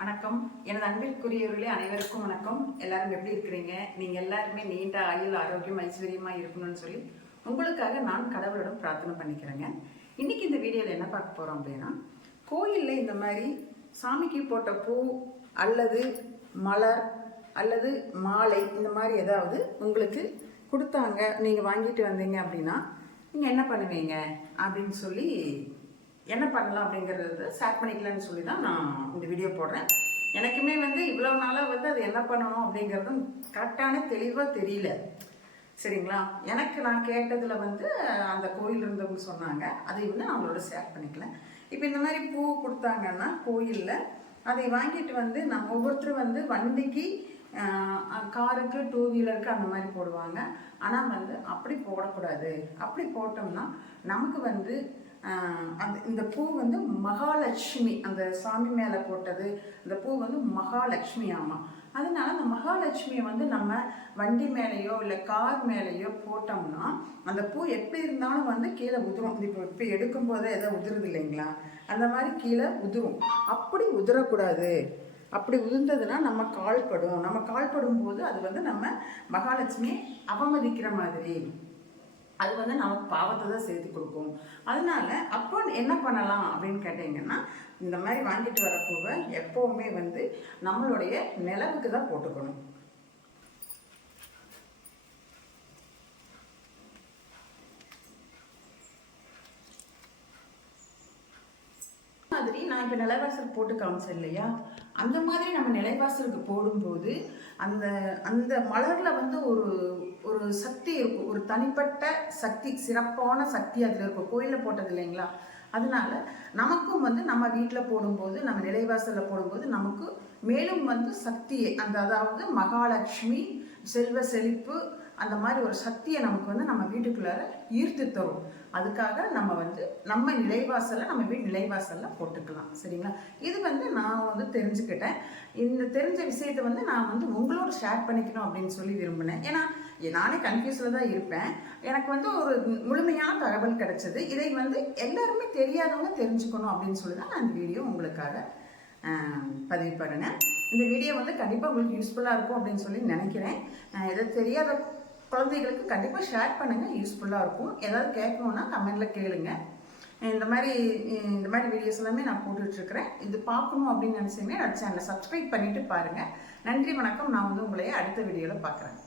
வணக்கம். எனது அன்பிற்குரியவர்களே அனைவருக்கும் வணக்கம். எல்லாரும் எப்படி இருக்கிறீங்க? நீங்க எல்லாருமே நீண்ட ஆயுள் ஆரோக்கியம் ஐஸ்வர்யமா இருக்கணும்னு சொல்லி உங்களுக்காக நான் கடவுளிடம் பிரார்த்தனை பண்ணிக்கிறேங்க. இன்னைக்கு இந்த வீடியோவில் என்ன பார்க்க போறோம் அப்படின்னா கோயில்ல இந்த மாதிரி சாமிக்கு போட்ட பூ அல்லது மலர் அல்லது மாலை இந்த மாதிரி ஏதாவது உங்களுக்கு கொடுத்தாங்க நீங்கள் வாங்கிட்டு வந்தீங்க அப்படின்னா நீங்கள் என்ன பண்ணுவீங்க? அப்படின்னு சொல்லி என்ன பண்ணலாம் அப்படிங்கிறது ஷேர் பண்ணிக்கலாம்னு சொல்லி தான் நான் இந்த வீடியோ போடுறேன். எனக்குமே வந்து இவ்வளோ நாளாக வந்து அது என்ன பண்ணணும் அப்படிங்கிறதும் கரெக்டான தெளிவாக தெரியல. சரிங்களா? எனக்கு நான் கேட்டதில் வந்து அந்த கோயில் இருந்தவங்க சொன்னாங்க. அதை வந்து நான் அவங்களோட ஷேர் பண்ணிக்கல இப்போ இந்த மாதிரி பூ கொடுத்தாங்கன்னா கோயிலில் அதை வாங்கிட்டு வந்து நம்ம ஒவ்வொருத்தரும் வந்து வண்டிக்கு காருக்கு டூ வீலருக்கு அந்த மாதிரி போடுவாங்க. ஆனால் வந்து அப்படி போடக்கூடாது. அப்படி போட்டோம்னா நமக்கு வந்து அந்த இந்த பூ வந்து மகாலட்சுமி அந்த சாமி மேலே போட்டது அந்த பூ வந்து மகாலட்சுமி ஆமாம் அதனால அந்த மகாலட்சுமியை வந்து நம்ம வண்டி மேலேயோ இல்லை கார் மேலேயோ போட்டோம்னா அந்த பூ எப்படி இருந்தாலும் வந்து கீழே உதிரும். இப்போ இப்போ எடுக்கும் போதே எதோ உதிருது இல்லைங்களா? அந்த மாதிரி கீழே உதிரும். அப்படி உதிரக்கூடாது. அப்படி உதிர்ந்ததுன்னா நம்ம கால்படும். நம்ம கால்படும் போது அது வந்து நம்ம மகாலட்சுமியை அவமதிக்கிற மாதிரி. அது வந்து நமக்கு பாவத்தை தான் சேர்த்து கொடுக்கும். அதனால அப்போ என்ன பண்ணலாம் அப்படின்னு கேட்டிங்கன்னா இந்த மாதிரி வாங்கிட்டு வர பூவை எப்போவுமே வந்து நம்மளுடைய நிலவுக்கு தான் போட்டுக்கணும் மாதிரி நான் இப்போ நிலைவாசல் போட்டு காமிச்சேன் இல்லையா? அந்த மாதிரி நம்ம நிலைவாசலுக்கு போடும்போது அந்த அந்த மலரில் வந்து ஒரு ஒரு சக்தி இருக்கும். ஒரு தனிப்பட்ட சக்தி சிறப்பான சக்தி அதில் இருக்கும். கோயிலில் போட்டது இல்லைங்களா? அதனால நமக்கும் வந்து நம்ம வீட்டில் போடும்போது நம்ம நிலைவாசலில் போடும்போது நமக்கு மேலும் வந்து சக்தியை அந்த அதாவது மகாலட்சுமி செல்வ செழிப்பு அந்த மாதிரி ஒரு சக்தியை நமக்கு வந்து நம்ம வீட்டுக்குள்ளார ஈர்த்து தரும். அதுக்காக நம்ம வந்து நம்ம நிலைவாசலை நம்ம வீட்டு நிலைவாசலில் போட்டுக்கலாம். சரிங்களா? இது வந்து நான் வந்து தெரிஞ்சுக்கிட்டேன். இந்த தெரிஞ்ச விஷயத்தை வந்து நான் வந்து உங்களோட ஷேர் பண்ணிக்கணும் அப்படின்னு சொல்லி விரும்பினேன். ஏன்னா நானே கன்ஃபியூஸில் தான் இருப்பேன். எனக்கு வந்து ஒரு முழுமையான தகவல் கிடைச்சது. இதை வந்து எல்லாருமே தெரியாதவங்க தெரிஞ்சுக்கணும் அப்படின்னு சொல்லி தான் நான் இந்த வீடியோ உங்களுக்காக பதிவு பண்ணினேன். இந்த வீடியோ வந்து கண்டிப்பாக உங்களுக்கு யூஸ்ஃபுல்லாக இருக்கும் அப்படின்னு சொல்லி நினைக்கிறேன். எதை தெரியாத குழந்தைகளுக்கு கண்டிப்பாக ஷேர் பண்ணுங்கள் யூஸ்ஃபுல்லாக இருக்கும். ஏதாவது கேட்கணுன்னா கமெண்டில் கேளுங்க. இந்த மாதிரி இந்த மாதிரி வீடியோஸ் எல்லாமே நான் போட்டுட்ருக்கிறேன் இது பார்க்கணும் அப்படின்னு நினச்சிங்கன்னா சேனலை சப்ஸ்கிரைப் பண்ணிவிட்டு பாருங்கள் நன்றி வணக்கம். நான் வந்து உங்களைய அடுத்த வீடியோவில் பார்க்குறேன்.